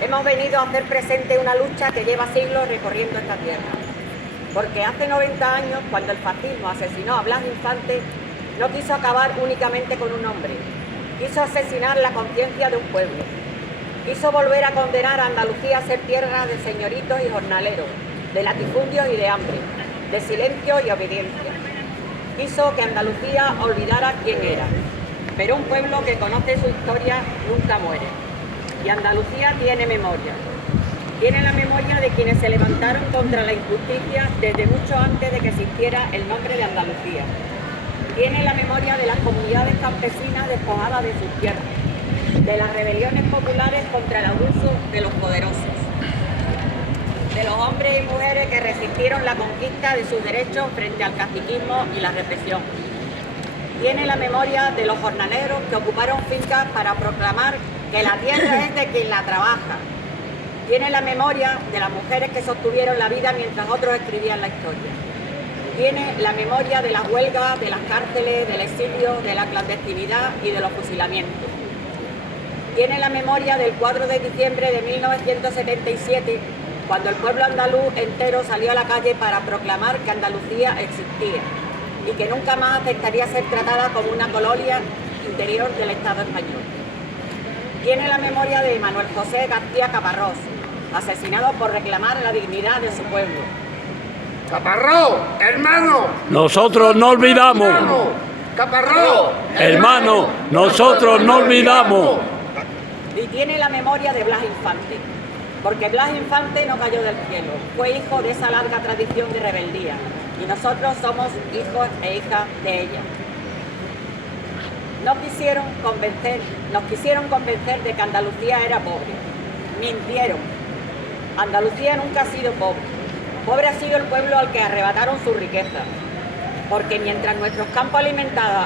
Hemos venido a hacer presente una lucha que lleva siglos recorriendo esta tierra. Porque hace 90 años, cuando el fascismo asesinó a Blas Infante, no quiso acabar únicamente con un hombre, quiso asesinar la conciencia de un pueblo. Quiso volver a condenar a Andalucía a ser tierra de señoritos y jornaleros, de latifundios y de hambre, de silencio y obediencia. Quiso que Andalucía olvidara quién era, pero un pueblo que conoce su historia nunca muere. Y Andalucía tiene memoria. Tiene la memoria de quienes se levantaron contra la injusticia desde mucho antes de que existiera el nombre de Andalucía. Tiene la memoria de las comunidades campesinas despojadas de sus tierras, de las rebeliones populares contra el abuso de los poderosos, de los hombres y mujeres que resistieron la conquista de sus derechos frente al caciquismo y la represión. Tiene la memoria de los jornaleros que ocuparon fincas para proclamar que la tierra es de quien la trabaja. Tiene la memoria de las mujeres que sostuvieron la vida mientras otros escribían la historia. Tiene la memoria de las huelgas, de las cárceles, del exilio, de la clandestinidad y de los fusilamientos. Tiene la memoria del 4 de diciembre de 1977, cuando el pueblo andaluz entero salió a la calle para proclamar que Andalucía existía y que nunca más aceptaría ser tratada como una colonia interior del Estado español. Tiene la memoria de Manuel José García Caparrós, asesinado por reclamar la dignidad de su pueblo. ¡Caparrós, hermano! Nosotros no olvidamos. ¡Caparrós! Hermano, nosotros no olvidamos. Y tiene la memoria de Blas Infante, porque Blas Infante no cayó del cielo, fue hijo de esa larga tradición de rebeldía, y nosotros somos hijos e hijas de ella. Nos quisieron convencer de que Andalucía era pobre. Mintieron. Andalucía nunca ha sido pobre. Pobre ha sido el pueblo al que arrebataron su riqueza. Porque mientras nuestros campos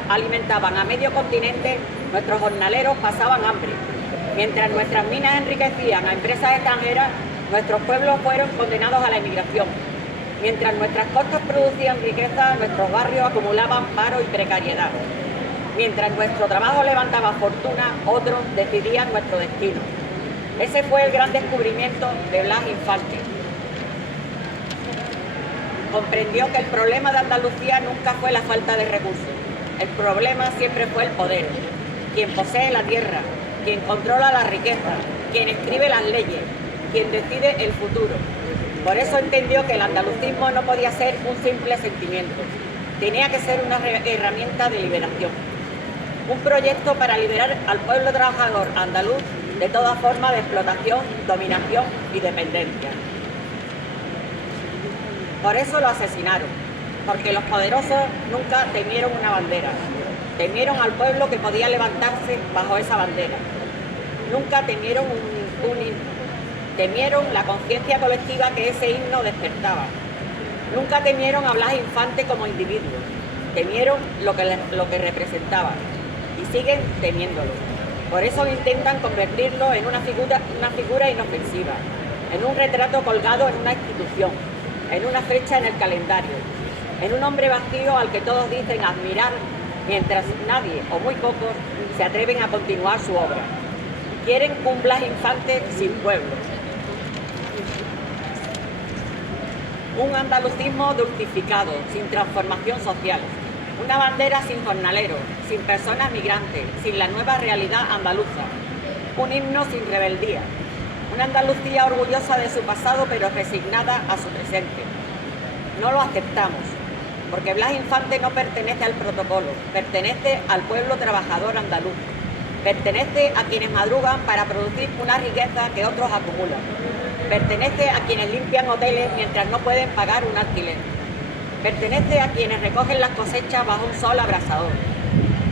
alimentaban a medio continente, nuestros jornaleros pasaban hambre. Mientras nuestras minas enriquecían a empresas extranjeras, nuestros pueblos fueron condenados a la emigración. Mientras nuestras costas producían riqueza, nuestros barrios acumulaban paro y precariedad. Mientras nuestro trabajo levantaba fortuna, otros decidían nuestro destino. Ese fue el gran descubrimiento de Blas Infante. Comprendió que el problema de Andalucía nunca fue la falta de recursos. El problema siempre fue el poder. Quien posee la tierra, quien controla la riqueza, quien escribe las leyes, quien decide el futuro. Por eso entendió que el andalucismo no podía ser un simple sentimiento. Tenía que ser una herramienta de liberación. Un proyecto para liberar al pueblo trabajador andaluz de toda forma de explotación, dominación y dependencia. Por eso lo asesinaron, porque los poderosos nunca temieron una bandera, temieron al pueblo que podía levantarse bajo esa bandera. Nunca temieron un himno, temieron la conciencia colectiva que ese himno despertaba. Nunca temieron a Blas Infante como individuo, temieron lo que representaba y siguen temiéndolo. Por eso intentan convertirlo en una figura inofensiva, en un retrato colgado en una institución, en una fecha en el calendario, en un hombre vacío al que todos dicen admirar, mientras nadie o muy pocos se atreven a continuar su obra. Quieren un Blas Infante sin pueblo. Un andalucismo dulcificado, sin transformación social. Una bandera sin jornaleros, sin personas migrantes, sin la nueva realidad andaluza. Un himno sin rebeldía. Una Andalucía orgullosa de su pasado pero resignada a su presente. No lo aceptamos, porque Blas Infante no pertenece al protocolo, pertenece al pueblo trabajador andaluz. Pertenece a quienes madrugan para producir una riqueza que otros acumulan. Pertenece a quienes limpian hoteles mientras no pueden pagar un alquiler. Pertenece a quienes recogen las cosechas bajo un sol abrasador.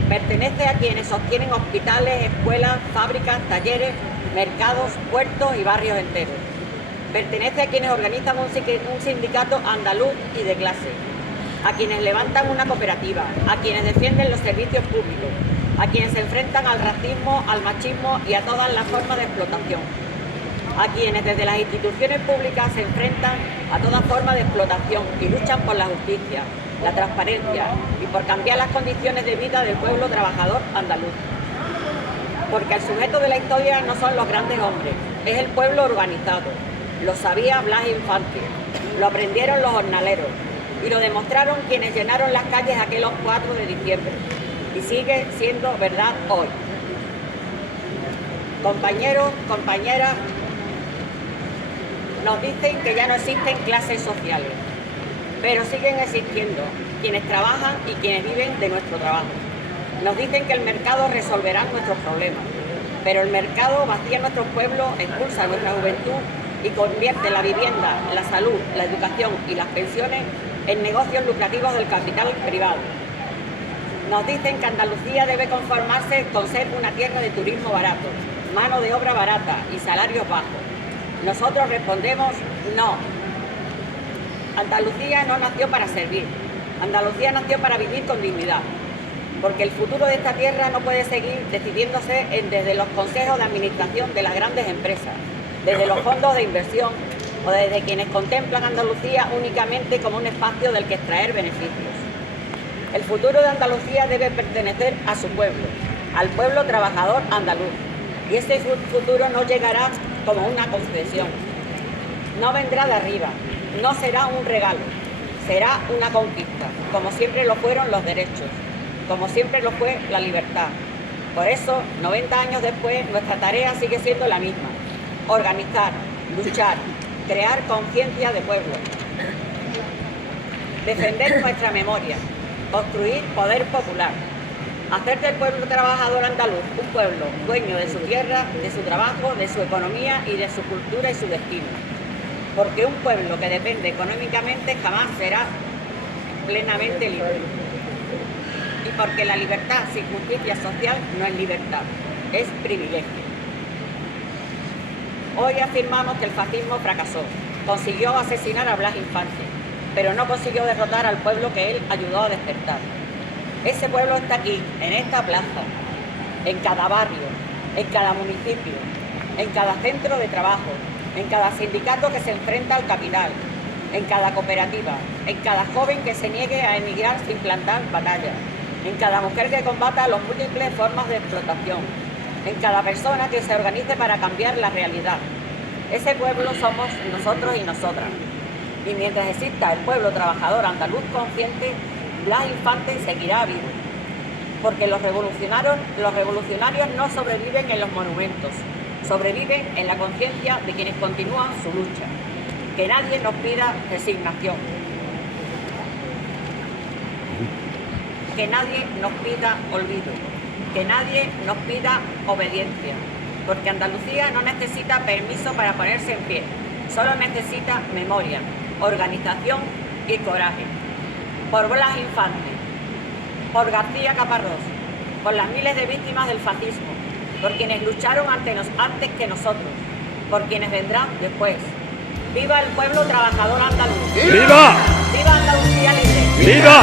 Pertenece a quienes sostienen hospitales, escuelas, fábricas, talleres, mercados, puertos y barrios enteros. Pertenece a quienes organizan un sindicato andaluz y de clase. A quienes levantan una cooperativa. A quienes defienden los servicios públicos. A quienes se enfrentan al racismo, al machismo y a todas las formas de explotación. A quienes desde las instituciones públicas se enfrentan a toda forma de explotación y luchan por la justicia, la transparencia y por cambiar las condiciones de vida del pueblo trabajador andaluz. Porque el sujeto de la historia no son los grandes hombres, es el pueblo organizado. Lo sabía Blas Infante, lo aprendieron los jornaleros y lo demostraron quienes llenaron las calles aquel 4 de diciembre. Y sigue siendo verdad hoy. Compañeros, compañeras, nos dicen que ya no existen clases sociales, pero siguen existiendo quienes trabajan y quienes viven de nuestro trabajo. Nos dicen que el mercado resolverá nuestros problemas, pero el mercado vacía nuestros pueblos, expulsa a nuestra juventud y convierte la vivienda, la salud, la educación y las pensiones en negocios lucrativos del capital privado. Nos dicen que Andalucía debe conformarse con ser una tierra de turismo barato, mano de obra barata y salarios bajos. Nosotros respondemos no. Andalucía no nació para servir, Andalucía nació para vivir con dignidad, porque el futuro de esta tierra no puede seguir decidiéndose desde los consejos de administración de las grandes empresas, desde los fondos de inversión o desde quienes contemplan Andalucía únicamente como un espacio del que extraer beneficios. El futuro de Andalucía debe pertenecer a su pueblo, al pueblo trabajador andaluz, y ese futuro no llegará como una concesión, no vendrá de arriba, no será un regalo, será una conquista, como siempre lo fueron los derechos, como siempre lo fue la libertad. Por eso, 90 años después, nuestra tarea sigue siendo la misma: organizar, luchar, crear conciencia de pueblo, defender nuestra memoria, construir poder popular, hacer del pueblo trabajador andaluz un pueblo dueño de su tierra, de su trabajo, de su economía y de su cultura y su destino. Porque un pueblo que depende económicamente jamás será plenamente libre. Y porque la libertad sin justicia social no es libertad, es privilegio. Hoy afirmamos que el fascismo fracasó, consiguió asesinar a Blas Infante, pero no consiguió derrotar al pueblo que él ayudó a despertar. Ese pueblo está aquí, en esta plaza, en cada barrio, en cada municipio, en cada centro de trabajo, en cada sindicato que se enfrenta al capital, en cada cooperativa, en cada joven que se niegue a emigrar sin plantar batalla, en cada mujer que combata las múltiples formas de explotación, en cada persona que se organice para cambiar la realidad. Ese pueblo somos nosotros y nosotras. Y mientras exista el pueblo trabajador andaluz consciente, Blas Infante seguirá vivo. Porque los revolucionarios no sobreviven en los monumentos, sobreviven en la conciencia de quienes continúan su lucha. Que nadie nos pida resignación. Que nadie nos pida olvido. Que nadie nos pida obediencia. Porque Andalucía no necesita permiso para ponerse en pie. Solo necesita memoria, organización y coraje. Por Blas Infante, por García Caparrós, por las miles de víctimas del fascismo, por quienes lucharon antes que nosotros, por quienes vendrán después. ¡Viva el pueblo trabajador andaluz! ¡Viva! ¡Viva Andalucía libre! ¡Viva!